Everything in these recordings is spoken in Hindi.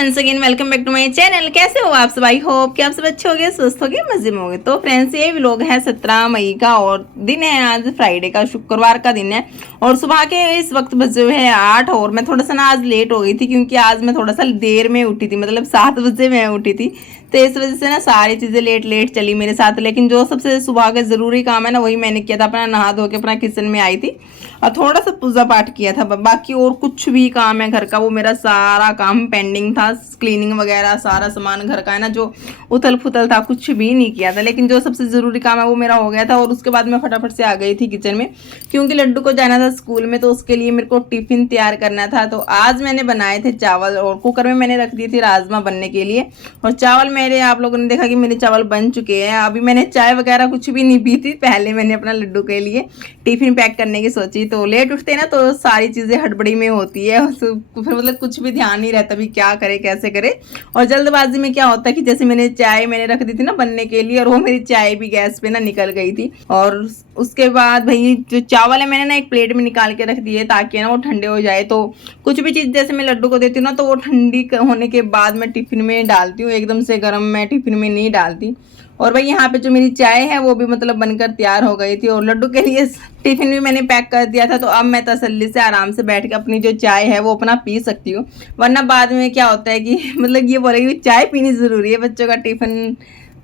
Once again welcome back to my channel. कैसे हो आप सब? आई होप कि आप सब अच्छे होंगे, स्वस्थ होंगे, मजे में होंगे। तो फ्रेंड्स, ये व्लॉग है 17 मई का और दिन है आज फ्राइडे का, शुक्रवार का दिन है। और सुबह के इस वक्त बजे हुए हैं 8 और मैं थोड़ा सा ना आज लेट हो गई थी क्योंकि आज मैं थोड़ा सा देर में उठी थी, मतलब 7 बजे मैं उठी थी। तो इस वजह से ना सारी चीज़ें लेट लेट चली मेरे साथ। लेकिन जो सबसे सुबह का ज़रूरी काम है ना वही मैंने किया था। अपना नहा धो के अपना किचन में आई थी और थोड़ा सा पूजा पाठ किया था। बाकी और कुछ भी काम है घर का वो मेरा सारा काम पेंडिंग था। क्लीनिंग वगैरह सारा सामान घर का है ना जो उथल फुथल था कुछ भी नहीं किया था। लेकिन जो सबसे ज़रूरी काम है वो मेरा हो गया था। और उसके बाद मैं फटाफट से आ गई थी किचन में क्योंकि लड्डू को जाना था स्कूल में, तो उसके लिए मेरे को टिफ़िन तैयार करना था। तो आज मैंने बनाए थे चावल और कुकर में मैंने रख दी थी राजमा बनने के लिए। और चावल मेरे, आप लोगों ने देखा कि मेरे चावल बन चुके हैं। अभी मैंने चाय वगैरह कुछ भी नहीं पी थी, पहले मैंने अपना लड्डू के लिए टिफ़िन पैक करने की सोची। तो लेट उठते ना तो सारी चीज़ें हड़बड़ी में होती है, फिर मतलब कुछ भी ध्यान नहीं रहता भी क्या करे कैसे करे। और जल्दबाजी में क्या होता है कि जैसे मैंने रख दी थी ना बनने के लिए और वो मेरी चाय भी गैस पे ना निकल गई थी। और उसके बाद भाई जो चावल है मैंने ना एक प्लेट में निकाल के रख दिए ताकि ना वो ठंडे हो जाए। तो कुछ भी चीज़ जैसे मैं लड्डू को देती हूँ ना तो वो ठंडी होने के बाद मैं टिफ़िन में डालती हूँ, एकदम से गर्म मैं टिफ़िन में नहीं डालती। और भाई यहाँ पे जो मेरी चाय है वो भी मतलब बनकर तैयार हो गई थी और लड्डू के लिए टिफ़िन भी मैंने पैक कर दिया था। तो अब मैं तसल्ली से आराम से बैठ के अपनी जो चाय है वो अपना पी सकती हूँ। वरना बाद में क्या होता है कि मतलब ये बोलेगी चाय पीनी ज़रूरी है, बच्चों का टिफ़िन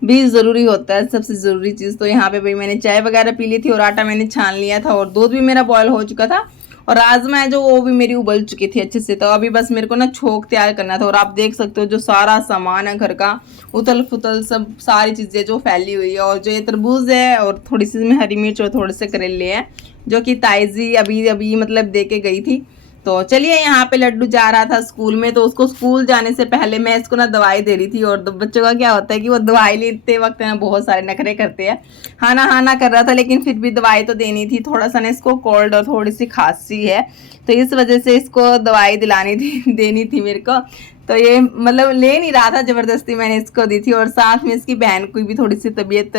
भी ज़रूरी होता है, सबसे ज़रूरी चीज़। तो यहाँ पे भाई मैंने चाय वगैरह पी ली थी और आटा मैंने छान लिया था और दूध भी मेरा बॉयल हो चुका था और राजमा है जो वो भी मेरी उबल चुकी थी अच्छे से। तो अभी बस मेरे को ना छोंक तैयार करना था। और आप देख सकते हो जो सारा सामान है घर का उथल फुथल सब सारी चीज़ें जो फैली हुई है। और जो ये तरबूज है और थोड़ी सी इसमें हरी मिर्च और थोड़े से करेले हैं जो कि ताइजी अभी अभी मतलब दे के गई थी। तो चलिए, यहाँ पे लड्डू जा रहा था स्कूल में तो उसको स्कूल जाने से पहले मैं इसको ना दवाई दे रही थी। और बच्चों का क्या होता है कि वो दवाई लेते वक्त ना बहुत सारे नखरे करते हैं। हाना कर रहा था लेकिन फिर भी दवाई तो देनी थी। थोड़ा सा ना इसको कोल्ड और थोड़ी सी खांसी है तो इस वजह से इसको दवाई दिलानी थी देनी थी मेरे को। तो ये मतलब ले नहीं रहा था, ज़बरदस्ती मैंने इसको दी थी। और साथ में इसकी बहन की भी थोड़ी सी तबीयत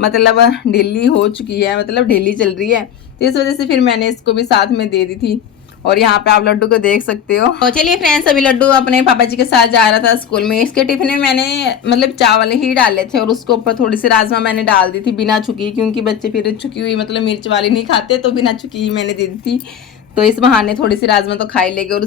मतलब ढीली हो चुकी है, मतलब ढीली चल रही है। तो इस वजह से फिर मैंने इसको भी साथ में दे दी थी। और यहाँ पे आप लड्डू को देख सकते हो। तो चलिए फ्रेंड्स, अभी लड्डू अपने पापा जी के साथ जा रहा था स्कूल में। इसके टिफिन में मैंने मतलब चावल ही डाले थे और उसके ऊपर थोड़ी सी राजमा मैंने डाल दी थी बिना छुकी, क्योंकि बच्चे फिर छुकी हुई मतलब मिर्च वाली नहीं खाते, तो बिना छुकी ही मैंने दे दी थी। तो इस बहाने थोड़ी सी राजमा तो खा ही लेंगे। और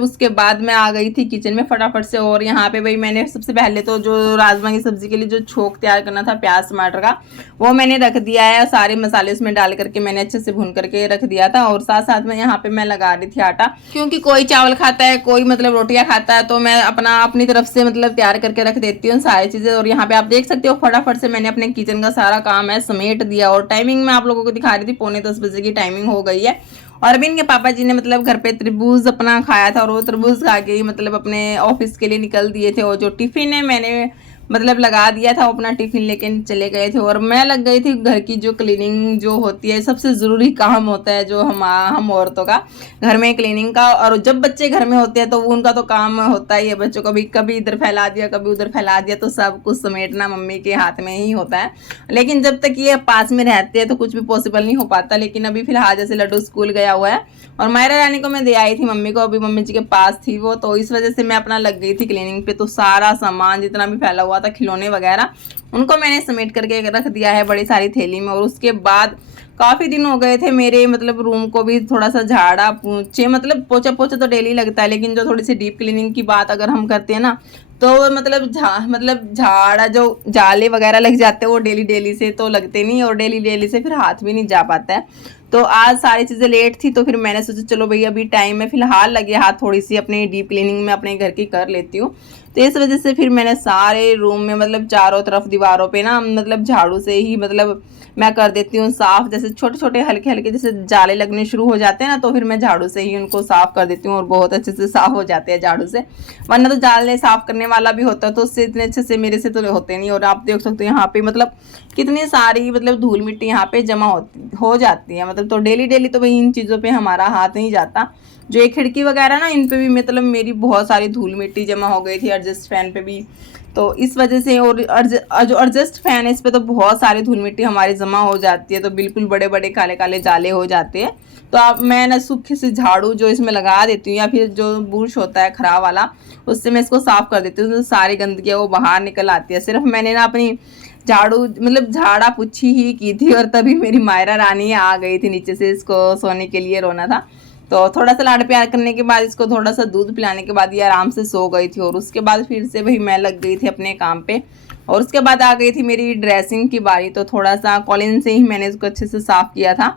उसके बाद मैं आ गई थी किचन में फटाफट से। और यहाँ पे भाई मैंने सबसे पहले तो जो राजमा की सब्ज़ी के लिए जो छोंक तैयार करना था प्याज टमाटर का वो मैंने रख दिया है। सारे मसाले उसमें डाल करके मैंने अच्छे से भून करके रख दिया था। और साथ साथ में यहाँ पे मैं लगा रही थी आटा, क्योंकि कोई चावल खाता है कोई मतलब रोटियाँ खाता है, तो मैं अपनी तरफ से मतलब तैयार करके रख देती हूँ सारी चीज़ें। और यहाँ पे आप देख सकते हो फटाफट से मैंने अपने किचन का सारा काम है समेट दिया। और टाइमिंग मैं आप लोगों को दिखा रही थी, 9:45 बजे की टाइमिंग हो गई है। और अभी इनके पापा जी ने मतलब घर पे तरबूज अपना खाया था और वो तरबूज खा के ही मतलब अपने ऑफिस के लिए निकल दिए थे। और जो टिफ़िन है मैंने मतलब लगा दिया था, अपना टिफ़िन लेके चले गए थे। और मैं लग गई थी घर की जो क्लीनिंग जो होती है, सबसे ज़रूरी काम होता है जो हम औरतों का घर में क्लीनिंग का। और जब बच्चे घर में होते हैं तो उनका तो काम होता ही है, बच्चों को भी कभी इधर फैला दिया कभी उधर फैला दिया, तो सब कुछ समेटना मम्मी के हाथ में ही होता है। लेकिन जब तक ये पास में रहते हैं तो कुछ भी पॉसिबल नहीं हो पाता। लेकिन अभी फिलहाल जैसे लड्डू स्कूल गया हुआ है और मायरा रानी को मैं दे आई थी मम्मी को, अभी मम्मी जी के पास थी वो, तो इस वजह से मैं अपना लग गई थी क्लीनिंग पे। तो सारा सामान जितना भी फैला हुआ था खिलौने वगैरह उनको मैंने समेट करके रख दिया है बड़ी सारी थैली में। और उसके बाद काफ़ी दिन हो गए थे मेरे मतलब रूम को भी थोड़ा सा झाड़ा पोछे, मतलब पोछा पोछा तो डेली लगता है, लेकिन जो थोड़ी सी डीप क्लीनिंग की बात अगर हम करते हैं ना तो मतलब झाड़ा जो जाले वगैरह लग जाते हैं वो डेली डेली से तो लगते नहीं, और डेली डेली से फिर हाथ भी नहीं जा पाता है। तो आज सारी चीज़ें लेट थी तो फिर मैंने सोचा चलो भैया अभी टाइम है फिलहाल लगे हाथ थोड़ी सी अपनी डीप क्लीनिंग में अपने घर की कर लेती हूँ। तो इस वजह से फिर मैंने सारे रूम में मतलब चारों तरफ दीवारों पे ना मतलब झाड़ू से ही मतलब मैं कर देती हूँ साफ़। जैसे छोटे छोटे हल्के हल्के जैसे जाले लगने शुरू हो जाते हैं ना तो फिर मैं झाड़ू से ही उनको साफ़ कर देती हूँ और बहुत अच्छे से साफ़ हो जाते हैं झाड़ू से। वरना तो जाले साफ़ करने वाला भी होता है तो उससे इतने अच्छे से मेरे से तो होते नहीं। और आप देख सकते हो यहाँ पे मतलब कितनी सारी मतलब धूल मिट्टी यहाँ पे जमा हो जाती है मतलब। तो डेली डेली तो भाई इन चीज़ों पे हमारा हाथ नहीं जाता। जो ये खिड़की वगैरह ना, इन पे भी मतलब मेरी बहुत सारी धूल मिट्टी जमा हो गई थी, एडजस्ट फैन पे भी। तो इस वजह से, और जो एडजस्ट फैन है इस पे तो बहुत सारी धूल मिट्टी हमारी जमा हो जाती है, तो बिल्कुल बड़े बड़े काले काले जाले हो जाते हैं। तो अब मैं ना सूखे से झाड़ू जो इसमें लगा देती हूँ, या फिर जो बुरश होता है खराब वाला, उससे मैं इसको साफ़ कर देती हूँ, तो सारी गंदगी वो बाहर निकल आती है। सिर्फ मैंने ना अपनी झाड़ू मतलब झाड़ा पुछी ही की थी, और तभी मेरी मायरा रानी आ गई थी नीचे से, इसको सोने के लिए रोना था। तो थोड़ा सा लाड प्यार करने के बाद, इसको थोड़ा सा दूध पिलाने के बाद ये आराम से सो गई थी। और उसके बाद फिर से भाई मैं लग गई थी अपने काम पे। और उसके बाद आ गई थी मेरी ड्रेसिंग की बारी। तो थोड़ा सा कॉलिन से ही मैंने इसको अच्छे से साफ़ किया था।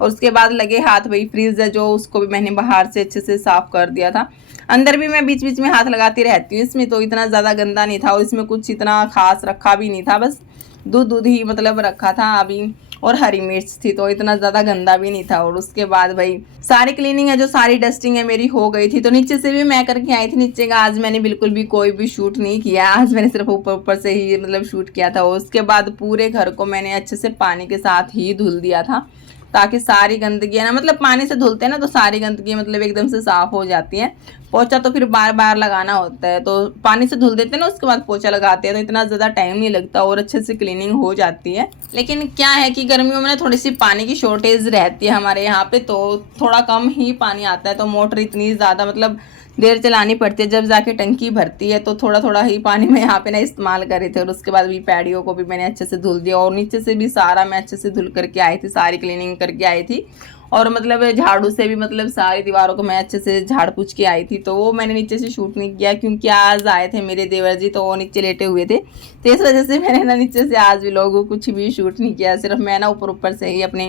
और उसके बाद लगे हाथ भाई फ्रिज है जो, उसको भी मैंने बाहर से अच्छे से साफ़ कर दिया था। अंदर भी मैं बीच बीच में हाथ लगाती रहती हूँ। इसमें तो इतना ज़्यादा गंदा नहीं था, और इसमें कुछ इतना खास रखा भी नहीं था, बस दूध ही मतलब रखा था अभी, और हरी मिर्च थी, तो इतना ज़्यादा गंदा भी नहीं था। और उसके बाद भाई सारी क्लीनिंग है जो, सारी डस्टिंग है मेरी हो गई थी। तो नीचे से भी मैं करके आई थी। नीचे का आज मैंने बिल्कुल भी कोई भी शूट नहीं किया, आज मैंने सिर्फ ऊपर ऊपर से ही मतलब शूट किया था। और उसके बाद पूरे घर को मैंने अच्छे से पानी के साथ ही धुल दिया था, ताकि सारी गंदगी है ना, मतलब पानी से धुलते हैं ना तो सारी गंदगी मतलब एकदम से साफ़ हो जाती है। पोछा तो फिर बार बार लगाना होता है, तो पानी से धुल देते हैं ना, उसके बाद पोछा लगाते हैं, तो इतना ज़्यादा टाइम नहीं लगता और अच्छे से क्लीनिंग हो जाती है। लेकिन क्या है कि गर्मियों में ना थोड़ी सी पानी की शॉर्टेज रहती है हमारे यहाँ पे, तो थोड़ा कम ही पानी आता है। तो मोटर इतनी ज़्यादा मतलब देर चलानी पड़ती है, जब जाके टंकी भरती है तो थोड़ा थोड़ा ही पानी में यहाँ पे ना इस्तेमाल करे थे। और उसके बाद भी पैडियों को भी मैंने अच्छे से धुल दिया, और नीचे से भी सारा मैं अच्छे से धुल करके आई थी, सारी क्लीनिंग करके आई थी। और मतलब झाड़ू से भी मतलब सारी दीवारों को मैं अच्छे से झाड़ पूछ के आई थी। तो वो मैंने नीचे से शूट नहीं किया, क्योंकि आज आए थे मेरे देवर जी, तो वो नीचे लेटे हुए थे, तो इस वजह से मैंने ना नीचे से आज भी लोगों को कुछ भी शूट नहीं किया। सिर्फ मैं ना ऊपर ऊपर से ही अपनी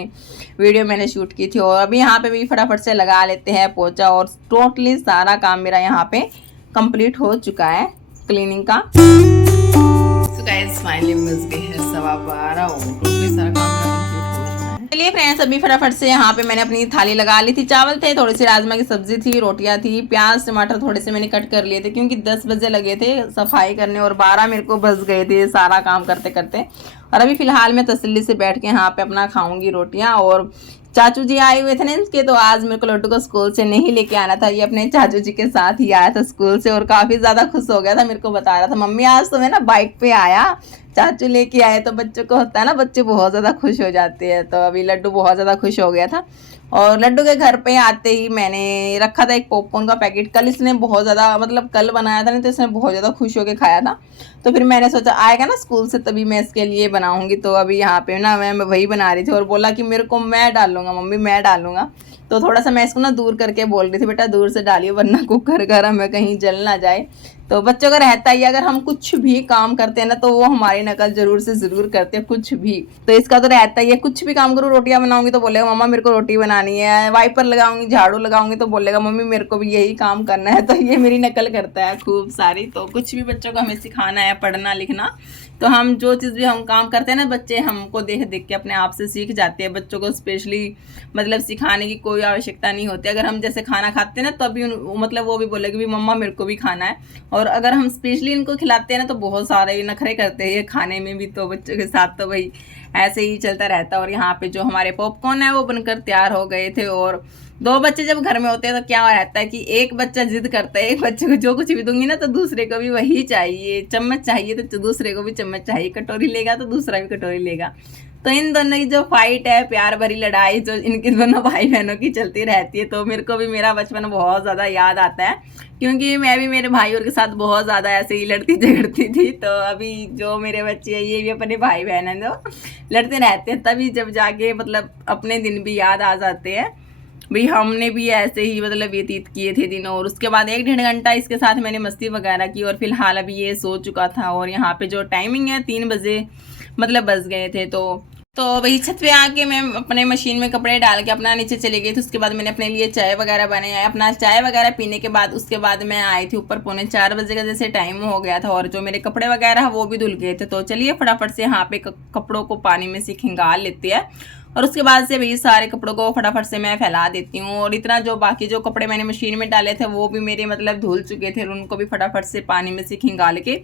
वीडियो मैंने शूट की थी। और अभी यहाँ पे भी फटाफट से लगा लेते हैं पोछा, और टोटली सारा काम मेरा यहाँ पे कंप्लीट हो चुका है क्लीनिंग का। So guys, finally मिल गई है 12:15 और टोटली सारा काम मेरा कंप्लीट हो चुका है। चलिए फ्रेंड्स, अभी फटाफट से यहाँ पे मैंने अपनी थाली लगा ली थी। चावल थे, थोड़ी सी राजमा की सब्जी थी, रोटियां थी, प्याज टमाटर थोड़े से मैंने कट कर लिए थे, क्योंकि 10 बजे लगे थे सफाई करने और 12 मेरे को बज गए थे सारा काम करते करते। और अभी फिलहाल मैं तसल्ली से बैठ के यहाँ पे अपना खाऊंगी रोटियां। और चाचू जी आए हुए थे ना इनके, तो आज मेरे को लड्डू को स्कूल से नहीं लेके आना था, ये अपने चाचू जी के साथ ही आया था स्कूल से, और काफ़ी ज़्यादा खुश हो गया था। मेरे को बता रहा था, मम्मी आज तो मैं ना बाइक पे आया, चाचू लेके आए। तो बच्चों को होता है ना, बच्चे बहुत ज़्यादा खुश हो जाते हैं। तो अभी लड्डू बहुत ज़्यादा खुश हो गया था। और लड्डू के घर पे आते ही मैंने रखा था एक पॉपकॉर्न का पैकेट। कल इसने बहुत ज़्यादा मतलब कल बनाया था, नहीं तो इसने बहुत ज़्यादा खुश होकर खाया था। तो फिर मैंने सोचा आएगा ना स्कूल से तभी मैं इसके लिए बनाऊंगी। तो अभी यहाँ पे ना मैं वही बना रही थी, और बोला कि मेरे को मैं डालूंगा मम्मी, मैं डालूंगा। तो थोड़ा सा मैं इसको ना दूर करके बोल रही थी, बेटा दूर से डालिए वरना कुकर गर्म है कहीं जल ना जाए। तो बच्चों का रहता ही, अगर हम कुछ भी काम करते हैं ना तो वो हमारी नकल जरूर से ज़रूर करते हैं, कुछ भी। तो इसका तो रहता ही है, कुछ भी काम करूँ, रोटियां बनाऊंगी तो बोलेगा मम्मा मेरे को रोटी बनानी है, वाइपर लगाऊंगी झाड़ू लगाऊंगी तो बोलेगा मम्मी मेरे को भी यही काम करना है। तो ये मेरी नकल करता है खूब सारी। तो कुछ भी बच्चों को हमें सिखाना है, पढ़ना लिखना, तो हम जो चीज़ भी हम काम करते हैं ना, बच्चे हमको देख देख के अपने आप से सीख जाते हैं। बच्चों को स्पेशली मतलब सिखाने की कोई आवश्यकता नहीं होती। अगर हम जैसे खाना खाते हैं ना, तभी मतलब वो भी बोलेगी भी मम्मा मेरे को भी खाना है। और अगर हम स्पेशली इनको खिलाते हैं ना, तो बहुत सारे नखरे करते हैं ये खाने में भी। तो बच्चों के साथ तो भाई ऐसे ही चलता रहता है। और यहाँ पे जो हमारे पॉपकॉर्न है वो बनकर तैयार हो गए थे। और 2 बच्चे जब घर में होते हैं तो क्या रहता है कि एक बच्चा जिद करता है, एक बच्चे को जो कुछ भी दूंगी ना तो दूसरे को भी वही चाहिए, चम्मच चाहिए तो दूसरे को भी चम्मच चाहिए, कटोरी लेगा तो दूसरा भी कटोरी लेगा। तो इन दोनों की जो फाइट है, प्यार भरी लड़ाई जो इनके दोनों भाई बहनों की चलती रहती है। तो मेरे को भी मेरा बचपन बहुत ज़्यादा याद आता है, क्योंकि मैं भी मेरे भाइयों के साथ बहुत ज़्यादा ऐसे ही लड़ती झगड़ती थी। तो अभी जो मेरे बच्चे हैं ये भी अपने भाई बहन हैं जो लड़ते रहते हैं, तभी जब जाके मतलब अपने दिन भी याद आ जाते हैं भाई हमने भी ऐसे ही मतलब व्यतीत किए थे दिन। और उसके बाद 1-1.5 घंटा इसके साथ मैंने मस्ती वगैरह की। और फिलहाल अभी ये सो चुका था। और यहाँ पे जो टाइमिंग है 3 बजे मतलब बज गए थे। तो वही छत पे आके मैं अपने मशीन में कपड़े डाल के अपना नीचे चली गई थी। उसके बाद मैंने अपने लिए चाय वगैरह बनाया। अपना चाय वगैरह पीने के बाद उसके बाद मैं आई थी ऊपर, 3:45 बजे का जैसे टाइम हो गया था। और जो मेरे कपड़े वगैरह वो भी धुल गए थे। तो चलिए फटाफट से यहाँ पे कपड़ों को पानी में से खिंगाल लेते हैं। और उसके बाद से भाई सारे कपड़ों को फटाफट से मैं फैला देती हूँ। और इतना जो बाकी जो कपड़े मैंने मशीन में डाले थे वो भी मेरे मतलब धुल चुके थे, उनको भी फटाफट से पानी में से खिंगाल के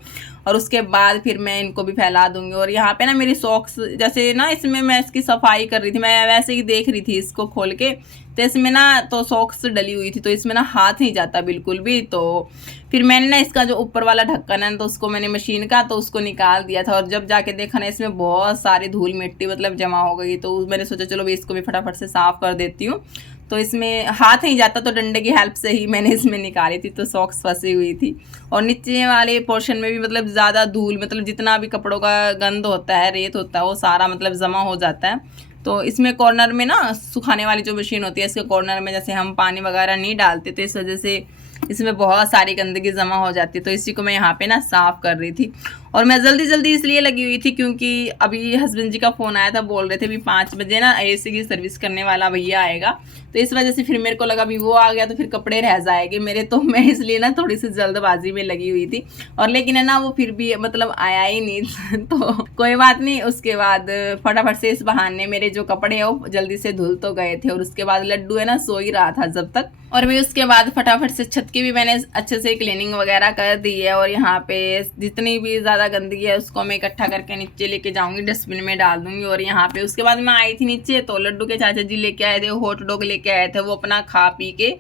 और उसके बाद फिर मैं इनको भी फैला दूंगी। और यहाँ पे ना मेरी सॉक्स जैसे ना इसमें मैं इसकी सफाई कर रही थी, मैं वैसे ही देख रही थी इसको खोल के तो इसमें ना तो सॉक्स डली हुई थी, तो इसमें ना हाथ नहीं जाता बिल्कुल भी। तो फिर मैंने ना इसका जो ऊपर वाला ढक्कन है तो उसको मैंने मशीन का तो उसको निकाल दिया था, और जब जाके देखा ना इसमें बहुत सारी धूल मिट्टी मतलब जमा हो गई। तो मैंने सोचा चलो भाई इसको भी फटाफट से साफ़ कर देती हूँ। तो इसमें हाथ नहीं जाता तो डंडे की हेल्प से ही मैंने इसमें निकाली थी, तो सॉक्स फंसी हुई थी। और नीचे वाले पोर्शन में भी मतलब ज़्यादा धूल, मतलब जितना भी कपड़ों का गंद होता है, रेत होता है, वो सारा मतलब जमा हो जाता है। तो इसमें कॉर्नर में ना सुखाने वाली जो मशीन होती है, इसके कॉर्नर में जैसे हम पानी वगैरह नहीं डालते, तो इस वजह से इसमें बहुत सारी गंदगी जमा हो जाती है। तो इसी को मैं यहाँ पे ना साफ़ कर रही थी, और मैं जल्दी जल्दी इसलिए लगी हुई थी क्योंकि अभी हस्बैंड जी का फ़ोन आया था, बोल रहे थे भी 5 बजे ना AC की सर्विस करने वाला भैया आएगा। तो इस वजह से फिर मेरे को लगा भी वो आ गया तो फिर कपड़े रह जाएंगे मेरे, तो मैं इसलिए ना थोड़ी सी जल्दबाजी में लगी हुई थी। और लेकिन है ना वो फिर भी मतलब आया ही नहीं तो कोई बात नहीं। उसके बाद फटाफट से इस बहाने मेरे जो कपड़े हैं वो जल्दी से धुल तो गए थे, और उसके बाद लड्डू है ना सो ही रहा था जब तक। और मैं उसके बाद फटाफट से छत की भी मैंने अच्छे से क्लीनिंग वगैरह कर दी है, और यहाँ पे जितनी भी ज़्यादा गंदगी है उसको मैं इकट्ठा करके नीचे लेके जाऊंगी, डस्टबिन में डाल दूंगी। और यहाँ पे उसके बाद मैं आई थी नीचे, तो लड्डू के चाचा जी लेके आए थे, हॉट डॉग लेके आए थे, वो अपना खा पी के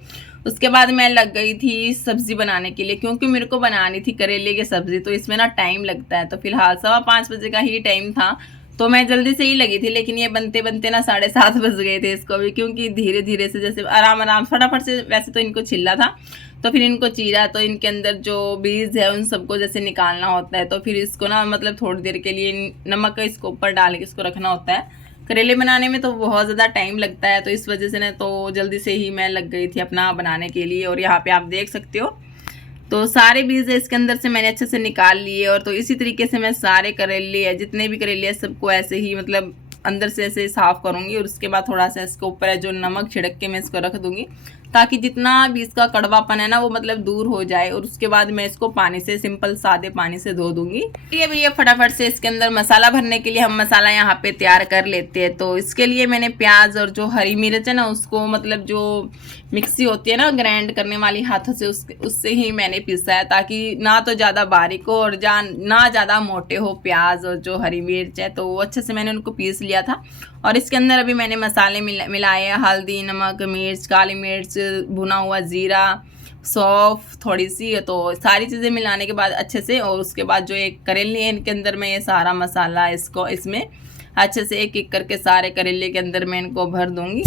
उसके बाद मैं लग गई थी सब्जी बनाने के लिए, क्योंकि मेरे को बनानी थी करेले की सब्जी। तो इसमें ना टाइम लगता है, तो फिलहाल 5:15 बजे का ही टाइम था, तो मैं जल्दी से ही लगी थी। लेकिन ये बनते बनते ना 7:30 बज गए थे इसको भी, क्योंकि धीरे धीरे से जैसे आराम आराम फटाफट से, वैसे तो इनको छिला था, तो फिर इनको चीरा, तो इनके अंदर जो बीज है उन सबको जैसे निकालना होता है। तो फिर इसको ना मतलब थोड़ी देर के लिए नमक इसको ऊपर डाल के इसको रखना होता है। करेले बनाने में तो बहुत ज़्यादा टाइम लगता है, तो इस वजह से ना तो जल्दी से ही मैं लग गई थी अपना बनाने के लिए। और यहाँ पे आप देख सकते हो तो सारे बीज इसके अंदर से मैंने अच्छे से निकाल लिए। और तो इसी तरीके से मैं सारे करेले है, जितने भी करेले है, सबको ऐसे ही मतलब अंदर से ऐसे साफ़ करूँगी। और उसके बाद थोड़ा सा इसके ऊपर है जो नमक छिड़क के मैं इसको रख दूँगी, ताकि जितना भी इसका कड़वापन है ना वो मतलब दूर हो जाए। और उसके बाद मैं इसको पानी से, सिंपल सादे पानी से धो दूंगी। ये भैया फटाफट से इसके अंदर मसाला भरने के लिए हम मसाला यहाँ पे तैयार कर लेते हैं। तो इसके लिए मैंने प्याज और जो हरी मिर्च है ना उसको मतलब जो मिक्सी होती है ना ग्राइंड करने वाली हाथों से, उससे ही मैंने पीसा है, ताकि ना तो ज़्यादा बारीक हो और ना ज़्यादा मोटे हो प्याज और जो हरी मिर्च है। तो वो अच्छे से मैंने उनको पीस लिया था। और इसके अंदर अभी मैंने मसाले मिलाए, हल्दी, नमक, मिर्च, काली मिर्च, भुना हुआ जीरा, सौंफ थोड़ी सी, तो सारी चीज़ें मिलाने के बाद अच्छे से। और उसके बाद जो एक करेले हैं इनके अंदर मैं ये सारा मसाला इसको इसमें अच्छे से एक एक करके सारे करेले के अंदर मैं इनको भर दूंगी।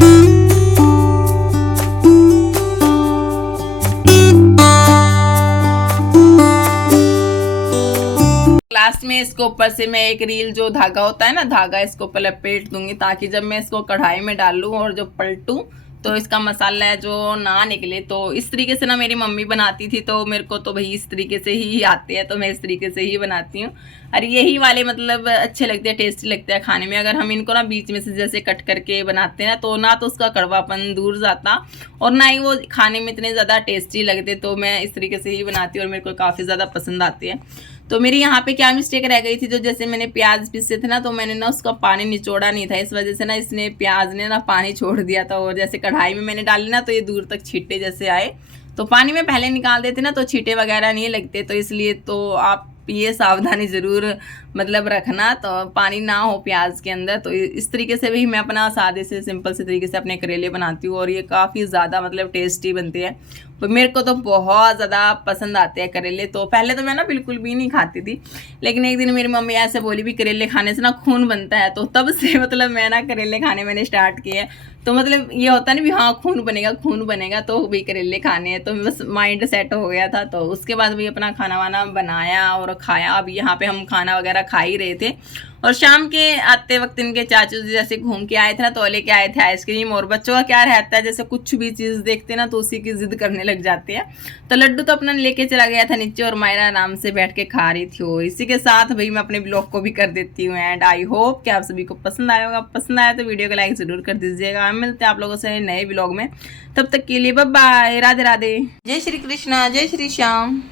लास्ट में इसको ऊपर से मैं एक रील जो धागा होता है ना, धागा इसको ऊपर लपेट दूंगी, ताकि जब मैं इसको कढ़ाई में डालूं और जो पलटूं तो इसका मसाला है जो ना निकले। तो इस तरीके से ना मेरी मम्मी बनाती थी, तो मेरे को तो भाई इस तरीके से ही आते हैं, तो मैं इस तरीके से ही बनाती हूँ। और यही वाले मतलब अच्छे लगते हैं, टेस्टी लगते हैं खाने में। अगर हम इनको ना बीच में से जैसे कट करके बनाते हैं तो ना तो उसका कड़वापन दूर जाता और ना ही वो खाने में इतने ज़्यादा टेस्टी लगते। तो मैं इस तरीके से ही बनाती हूँ और मेरे को काफ़ी ज़्यादा पसंद आती है। तो मेरी यहाँ पे क्या मिस्टेक रह गई थी, जो जैसे मैंने प्याज पीसे थे ना, तो मैंने ना उसका पानी निचोड़ा नहीं था, इस वजह से ना इसने प्याज ने ना पानी छोड़ दिया था। और जैसे कढ़ाई में मैंने डाली ना तो ये दूर तक छींटे जैसे आए, तो पानी में पहले निकाल देते ना तो छींटे वगैरह नहीं लगते। तो इसलिए तो आप ये सावधानी ज़रूर मतलब रखना, तो पानी ना हो प्याज के अंदर। तो इस तरीके से भी मैं अपना सादे से सिंपल से तरीके से अपने करेले बनाती हूँ और ये काफ़ी ज़्यादा मतलब टेस्टी बनते हैं। तो मेरे को तो बहुत ज़्यादा पसंद आते हैं करेले। तो पहले तो मैं ना बिल्कुल भी नहीं खाती थी, लेकिन एक दिन मेरी मम्मी ऐसे बोली भी करेले खाने से ना खून बनता है, तो तब से मतलब मैं ना करेले खाने मैंने स्टार्ट किए। तो मतलब ये होता नहीं भी हाँ खून बनेगा तो भी करेले खाने हैं, तो बस माइंड सेट हो गया था। तो उसके बाद भी अपना खाना वाना बनाया और खाया। अब यहाँ पे हम खाना वगैरह खा ही रहे थे और शाम के आते वक्त इनके चाचू जी जैसे घूम के आए थे ना, तो लेके आए थे आइसक्रीम। और बच्चों का क्या रहता है, जैसे कुछ भी चीज़ देखते ना तो उसी की जिद करने लग जाते हैं। तो लड्डू तो अपना लेके चला गया था नीचे और मायरा आराम से बैठ के खा रही थी। और इसी के साथ भाई मैं अपने ब्लॉग को भी कर देती हूँ एंड आई होप कि आप सभी को पसंद आया होगा। पसंद आया तो वीडियो को लाइक ज़रूर कर दीजिएगा। हम मिलते हैं आप लोगों से नए ब्लॉग में, तब तक के लिए बाय बाय, राधे राधे, जय श्री कृष्णा, जय श्री श्याम।